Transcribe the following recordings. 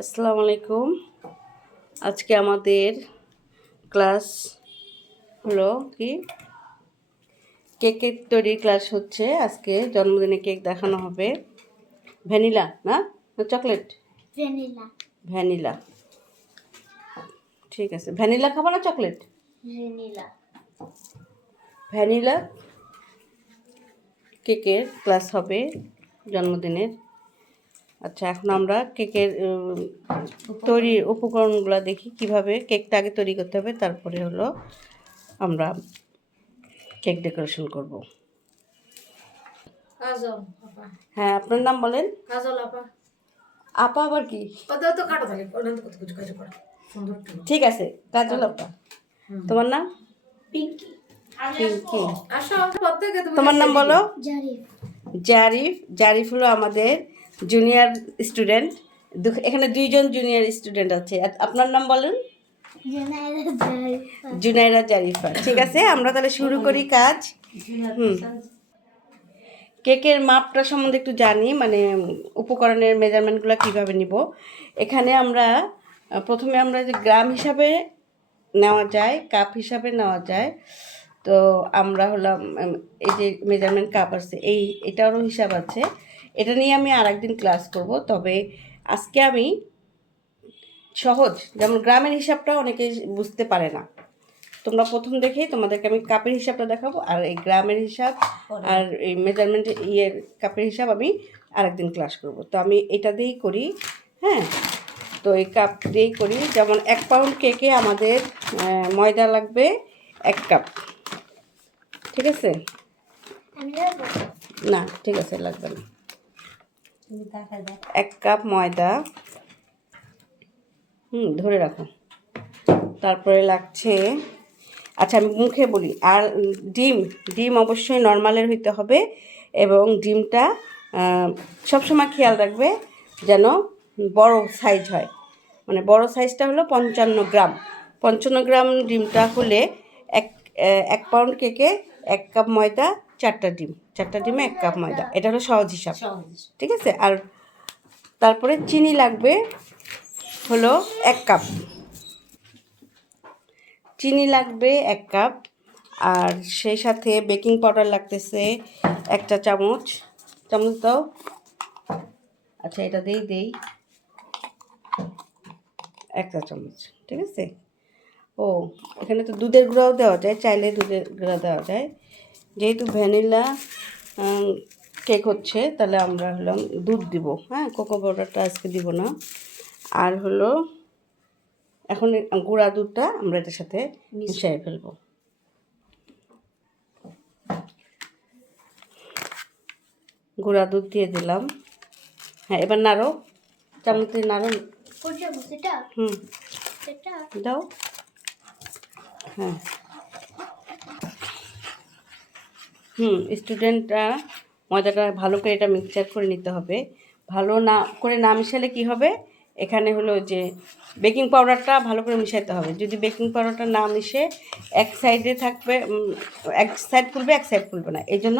আসসালামু আলাইকুম। আজকে আমাদের ক্লাস হলো কি কেকের তৈরির ক্লাস হচ্ছে। আজকে জন্মদিনে কেক দেখানো হবে। ভ্যানিলা না চকলেট? ভ্যানিলা। ভ্যানিলা, ঠিক আছে। ভ্যানিলা খাবো না চকলেট? ভ্যানিলা। ভ্যানিলা কেকের ক্লাস হবে জন্মদিনের। আচ্ছা, এখন আমরা কেকের তৈরির উপকরণগুলো দেখি কিভাবে কেকটা আগে তৈরি করতে হবে, তারপরে হলো আমরা কেক ডেকোরেশন করব। কাজল আপা। হ্যাঁ, আপনার নাম বলেন। কাজল আপা। আপা আবার কি? ওদের তো কাটা থাকে, ওদের তো কত কিছু কাজ করে। সুন্দর তো। ঠিক আছে, কাজল আপা। তোমার নাম? পিঙ্কি। পিঙ্কি। আসো প্রত্যেককে তুমি। তোমার নাম বলো। জারিফ। জারিফ। জারিফ হলো আমাদের জুনিয়র স্টুডেন্ট। এখানে দুইজন জুনিয়র স্টুডেন্ট আছে। আপনার নাম বলেন। জুনাইরা জারিফা। ঠিক আছে, আমরা তাহলে শুরু করি কাজ। কেকের মাপটা সম্বন্ধে একটু জানি, মানে উপকরণের মেজারমেন্টগুলো কিভাবে নিব। এখানে আমরা প্রথমে আমরা যে গ্রাম হিসাবে নেওয়া যায়, কাপ হিসাবে নেওয়া যায়। তো আমরা হলাম এই যে মেজারমেন্ট কাপ আছে, এটারও হিসাব আছে। এটা নিয়ে আমি আরেকদিন ক্লাস করব। তবে আজকে আমি সহজ, যেমন গ্রামের হিসাবটা অনেকে বুঝতে পারে না। তোমরা প্রথম দেখেই তোমাদেরকে আমি কাপের হিসাবটা দেখাবো, আর এই গ্রামের হিসাব আর এই মেজারমেন্ট কাপের হিসাব আমি আরেকদিন ক্লাস করব। তো আমি এটা দিয়েই করি। হ্যাঁ, তো এই কাপ দিয়েই করি। যেমন 1 পাউন্ড কেকে আমাদের ময়দা লাগবে 1 কাপ। ঠিক আছে? না, ঠিক আছে, লাগবে না। 1 কাপ ময়দা, ধরে রাখো। তারপরে লাগছে, আচ্ছা আমি মুখে বলি। আর ডিম অবশ্যই নর্মালের হইতে হবে, এবং ডিমটা সবসময় খেয়াল রাখবে যেন বড় সাইজ হয়। মানে বড় সাইজটা হলো 55 গ্রাম। 55 গ্রাম ডিমটা হলে এক পাউন্ড কেকে 1 কাপ ময়দা, 4টা ডিম, 4টা ডিমে 1 কাপ ময়দা। এটা হলো সহজ হিসাব। ঠিক আছে? আর তারপরে চিনি লাগবে হলো 1 কাপ। চিনি লাগবে 1 কাপ। আর সেই সাথে বেকিং পাউডার লাগতেছে 1 চামচ। চামচ দাও। আচ্ছা, এটা দেই 1 চামচ। ঠিক আছে? ও, এখানে তো দুধের গুঁড়াও দেওয়া যায়, চাইলে দুধের গুঁড়া দেওয়া যায়। যেহেতু ভ্যানিলা কেক হচ্ছে, তাহলে আমরা হলাম দুধ দিব। হ্যাঁ, কোকো পাউডারটা আজকে দিব না। আর হলো এখন গুঁড়া দুধটা আমরা এটার সাথে মিশিয়ে ফেলবো। গুঁড়া দুধ দিয়ে দিলাম। হ্যাঁ, এবার নাড়ো, চামচ দিয়ে নাড়ো। দাও। হ্যাঁ, স্টুডেন্টরা ময়দাটা ভালো করে এটা মিক্সচার করে নিতে হবে। ভালো না করে না মিশালে কি হবে, এখানে হলো যে বেকিং পাউডারটা ভালো করে মিশাইতে হবে। যদি বেকিং পাউডারটা না মিশে এক সাইডে থাকবে, এক সাইড ফুলবে, এক সাইড ফুলবে না। এই জন্য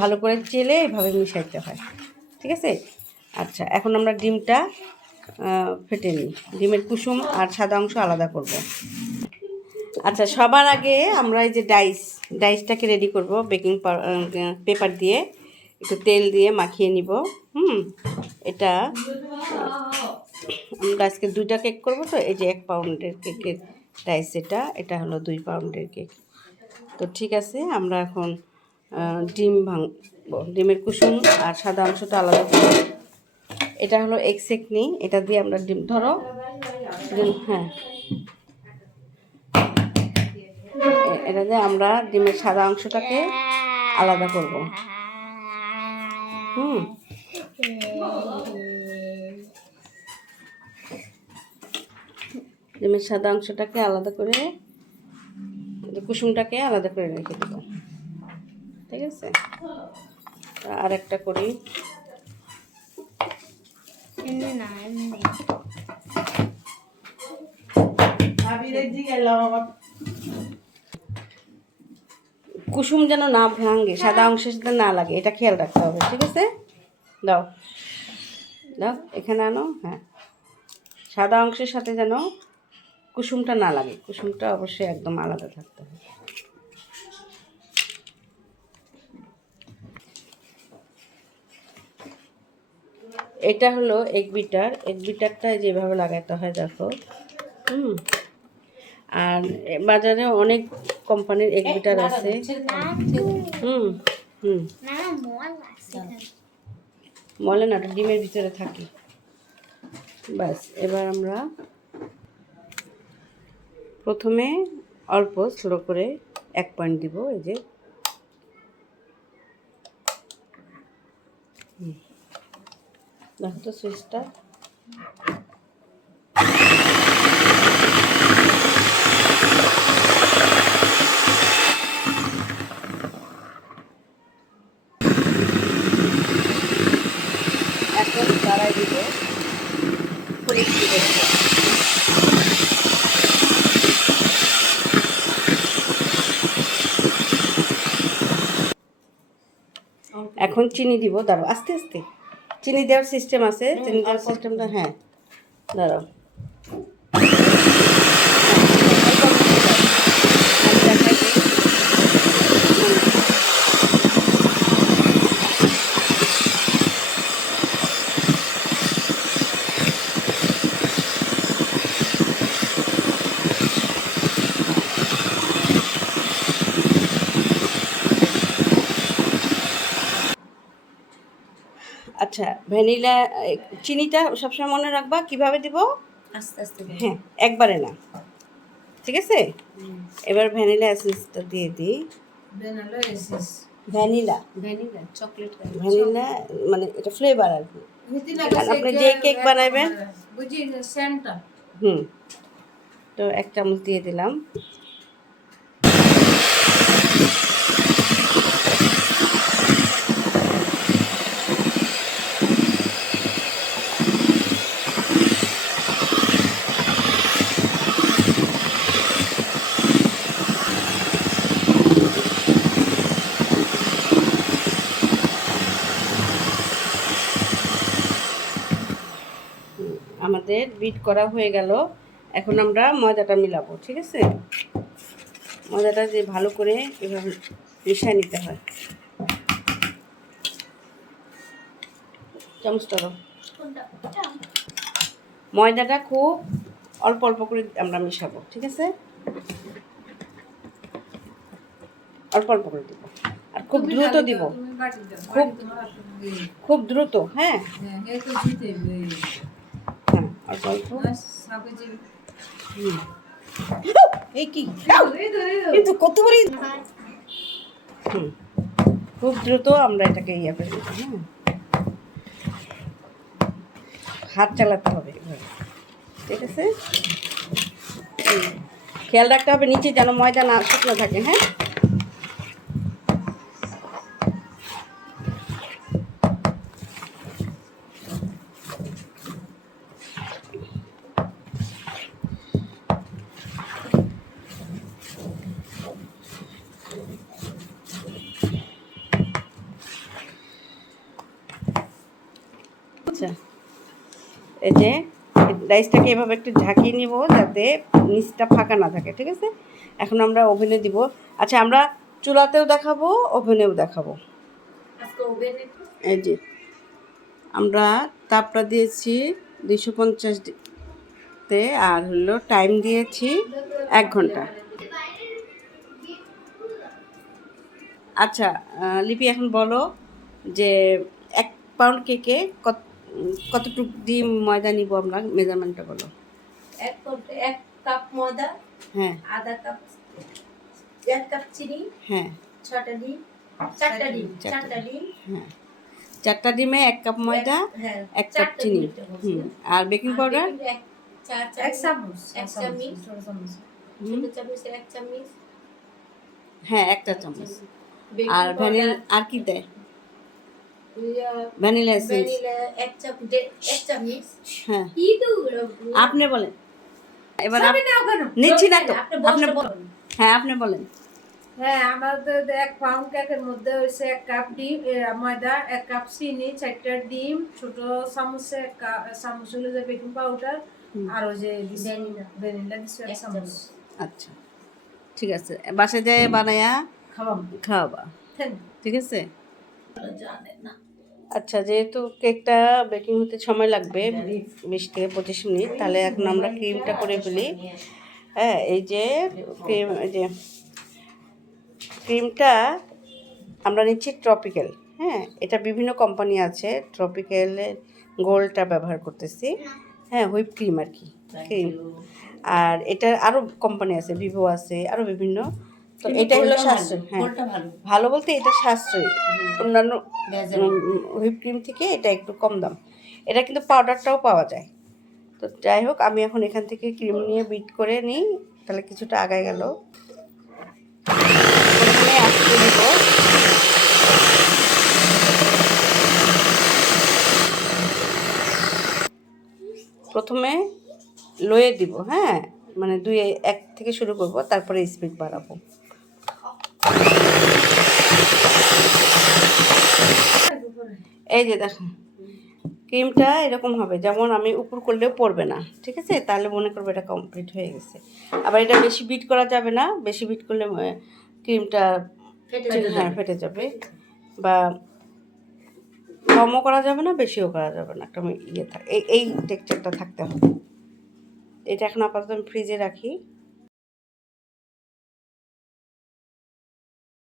ভালো করে চেলে এভাবে মিশাইতে হয়। ঠিক আছে? আচ্ছা, এখন আমরা ডিমটা ফেটে নিই। ডিমের কুসুম আর সাদা অংশ আলাদা করব। আচ্ছা, সবার আগে আমরা এই যে ডাইসটাকে রেডি করব। বেকিং পেপার দিয়ে একটু তেল দিয়ে মাখিয়ে নিব। এটা আমরা আজকে 2টা কেক করব। তো এই যে 1 পাউন্ডের কেকের ডাইস, এটা হলো 2 পাউন্ডের কেক। তো ঠিক আছে, আমরা এখন ডিম ভাঙবো। ডিমের কুসুম আর সাদা অংশটা আলাদা করব। এটা হলো এগ সেকনি, এটা দিয়ে আমরা ডিম ধরো। হ্যাঁ, এটা দিয়ে আমরা ডিমের সাদা অংশটাকে আলাদা করব। ডিমের সাদা অংশটাকে আলাদা করে, কুসুমটাকে আলাদা করে রেখে দেবো। ঠিক আছে? আর একটা করি। কুসুম যেন না ভাঙে, সাদা অংশের সাথে না লাগে, এটা খেয়াল রাখতে হবে। ঠিক আছে? দাও, এখানে আনো। হ্যাঁ, সাদা অংশের সাথে যেন কুসুমটা না লাগে, কুসুমটা অবশ্যই একদম আলাদা থাকতে হবে। এটা হলো এগ বিটার। এগ বিটারটা যেভাবে লাগাতে হয় দেখো। আর বাজারে অনেক কোম্পানির এগ বিটার আছে। হুম হুম মলে না, ওটা ডিমের ভিতরে থাকে। ব্যাস, এবার আমরা প্রথমে অল্প স্লো করে 1 পয়েন্ট দিব। এই যে দেখো তো সুইচটা। এখন বাড়াই দিব ফুল স্পিডে। এখন চিনি দিব, দাঁড়াও আস্তে আস্তে। চিনি দেওয়ার সিস্টেম আছে, চিনি দেওয়ার সিস্টেমটা, হ্যাঁ দাঁড়াও। আচ্ছা, ভ্যানিলা চিনিটা সবসময় মনে রাখবা কিভাবে দিব। আস্তে আস্তে হ্যাঁ, একবারে না, ঠিক আছে। এবার ভ্যানিলা এসেন্সটা দিয়ে দিই। Vanilla essence, vanilla chocolate, vanilla মানে এটা ফ্লেভার আর কি। আপনি যে কেক বানাবেন, বুঝি সেন্টটা। তো 1 চামচ দিয়ে দিলাম। আমাদের বিট করা হয়ে গেল। এখন আমরা ময়দাটা মিলাবো, ঠিক আছে। ময়দাটা যে ভালো করে এভাবে মিশিয়ে নিতে হয়। চামচটা দাও। ময়দাটা খুব অল্প অল্প করে আমরা মিশাবো, ঠিক আছে। অল্প অল্প করে দিব, আর খুব দ্রুত দিব, খুব খুব দ্রুত। হ্যাঁ হ্যাঁ, অল্প অল্প। এই কি কিন্তু কতবারই খুব দ্রুত আমরা এটাকে ইয়ে করে দিতে। হ্যাঁ, হাত চালাতে হবে এভাবে, ঠিক আছে। খেয়াল রাখতে হবে নিচে যেন ময়দা না শুকনো থাকে। হ্যাঁ, আচ্ছা, এই যে রাইসটাকে এভাবে একটু ঝাঁকিয়ে নিব যাতে নিচটা ফাঁকা না থাকে, ঠিক আছে। এখন আমরা ওভেনে দিব। আচ্ছা, আমরা চুলাতেও দেখাবো, ওভেনেও দেখাবো। এই যে আমরা তাপটা দিয়েছি 250-তে, আর হলো টাইম দিয়েছি 1 ঘন্টা। আচ্ছা লিপি, এখন বলো যে 1 পাউন্ড কেকে কতটুকু ডিম ময়দা নিব আমরা, মেজারমেন্টটা বলো। 1 কাপ ময়দা, হ্যাঁ, আধা কাপ, 1 কাপ চিনি, হ্যাঁ 4টা ডিম, 4টা ডিম, হ্যাঁ 4টা ডিমে 1 কাপ ময়দা, হ্যাঁ 1 কাপ চিনি। আর বেকিং পাউডার 1 চামচ, 1 চামচ, ছোট চামচ, চামচের 1 চামচ, হ্যাঁ 1টা চামচ। আর ভ্যানিলা আর কি দেয়? ভ্যানিলা এসেন্স 1 চামচ। হ্যাঁ, আপনি বলেন। এবার নিচ্ছি না তো, আপনি হ্যাঁ আপনি বলেন। হ্যাঁ, আমাদের 1 পাউন্ড কেকের মধ্যে হইছে 1 কাপ ডিম ময়দা, 1 কাপ চিনি, 4টা ডিম, ছোট চামচে 1 চামচ হলো যে বেকিং পাউডার, আর ওই যে ভ্যানিলা দিছি 1 চামচ। আচ্ছা ঠিক আছে, বাসায় যেয়ে বানায়া খাওয়াবো। খাওয়াবা, থ্যাংক ঠিক আছে। আচ্ছা, যেহেতু কেকটা বেকিং হতে সময় লাগবে 20 থেকে 25 মিনিট, তাহলে এখন আমরা ক্রিমটা করে ফেলি। হ্যাঁ, এই যে ক্রিম, এই যে ক্রিমটা আমরা নিচ্ছি ট্রপিক্যাল। হ্যাঁ, এটা বিভিন্ন কোম্পানি আছে, ট্রপিক্যালের গোল্ডটা ব্যবহার করতেছি। হ্যাঁ, হুইপ ক্রিম আর কি, ক্রিম। আর এটার আরও কোম্পানি আছে, ভিভো আছে, আরও বিভিন্ন। তো এটা হলো সাশ্রয়ী। হ্যাঁ, ভালো বলতে এটা সাশ্রয়ী, অন্যান্য হুইপ ক্রিম থেকে এটা একটু কম দাম। এটা কিন্তু পাউডারটাও পাওয়া যায়। তো যাই হোক, আমি এখন এখান থেকে ক্রিম নিয়ে বিট করে নিই, তাহলে কিছুটা আগায় গেল। প্রথমে আস্তে দিব, প্রথমে লোয়ে দিব। হ্যাঁ, মানে 2-1 থেকে শুরু করব, তারপরে স্পিড বাড়াবো। এই যে দেখো, ক্রিমটা এরকম হবে, যেমন আমি উপর করলেও পড়বে না, ঠিক আছে। তাহলে মনে করবো এটা কমপ্লিট হয়ে গেছে। আবার এটা বেশি বিট করা যাবে না, বেশি বিট করলে ক্রিমটা ফেটে যাবে, বা কমও করা যাবে না, বেশিও করা যাবে না, একটা ইয়ে থাকে, এই টেক্সচারটা থাকতে হবে। এটা এখন আপাতত আমি ফ্রিজে রাখি।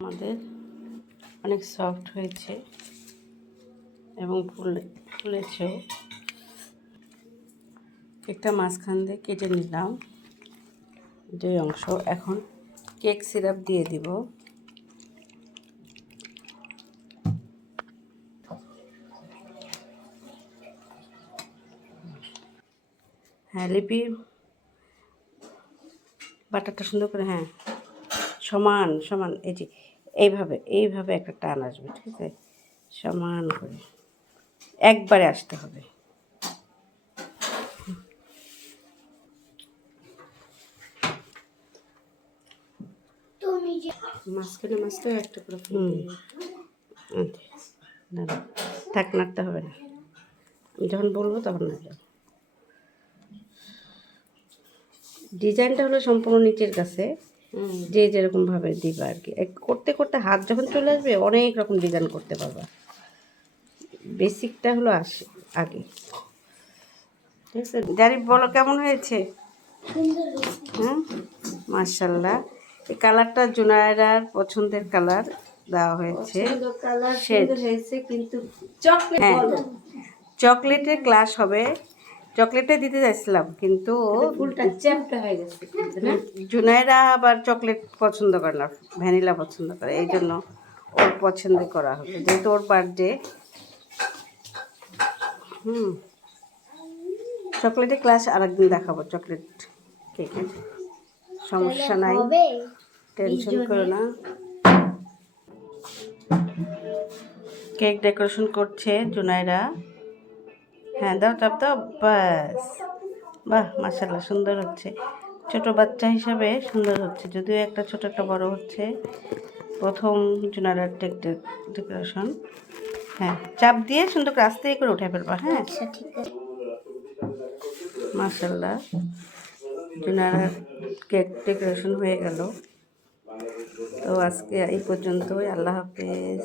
আমাদের অনেক সফট হয়েছে এবং ফুলেছেও। কেকটা মাঝখান দিয়ে কেটে নিলাম 2 অংশ। এখন কেক সিরাপ দিয়ে দিব। হ্যাঁ লিপি, বাটারটা সুন্দর করে, হ্যাঁ সমান সমান, এই যে এইভাবে একটা টান আসবে, ঠিক আছে। সমান করে একবারে আসতে হবে। মাঝখানে একটা করে থাক, নাড়তে হবে না, আমি যখন বলবো তখন নাড়বে। ডিজাইনটা হলো সম্পূর্ণ নিচের কাছে, যে যেরকমভাবে দিবা আর কি। করতে করতে হাত যখন চলে আসবে, অনেক রকম ডিজাইন করতে পারবা। বেসিকটা হলো আগে, ঠিক আছে। জারি, বলো কেমন হয়েছে? হ্যাঁ, মাশাআল্লাহ। এই কালারটা জুনায়রার পছন্দের কালার দেওয়া হয়েছে, কিন্তু হ্যাঁ চকলেটের ক্লাস হবে। চকলেটে দিতে চাইছিলাম, কিন্তু ফুলটা চ্যাপটা হয়ে গেছে। জুনায়রা আবার চকলেট পছন্দ করে না, ভ্যানিলা পছন্দ করে, এই জন্য ওর পছন্দ করা হবে, যেহেতু ওর বার্থডে। চকলেটের ক্লাস আরেকদিন দেখাবো, চকলেট কেকের, সমস্যা নাই, টেনশন করো না। কেক ডেকোরেশন করছে জুনায়রা। হ্যাঁ দাও, চাপ দাও, বাস। বাহ, মাশাআল্লাহ, সুন্দর হচ্ছে। ছোট বাচ্চা হিসাবে সুন্দর হচ্ছে, যদিও একটা ছোট একটা বড় হচ্ছে। প্রথম জুনায়রার ডেকোরেশন। হ্যাঁ, চাপ দিয়ে সুন্দর করে আস্তে করে উঠে ফেলবা। হ্যাঁ, মাশাআল্লাহ, জুনায়রার কেক ডেকোরেশন হয়ে গেল। তো আজকে এই পর্যন্তই, আল্লাহ হাফেজ।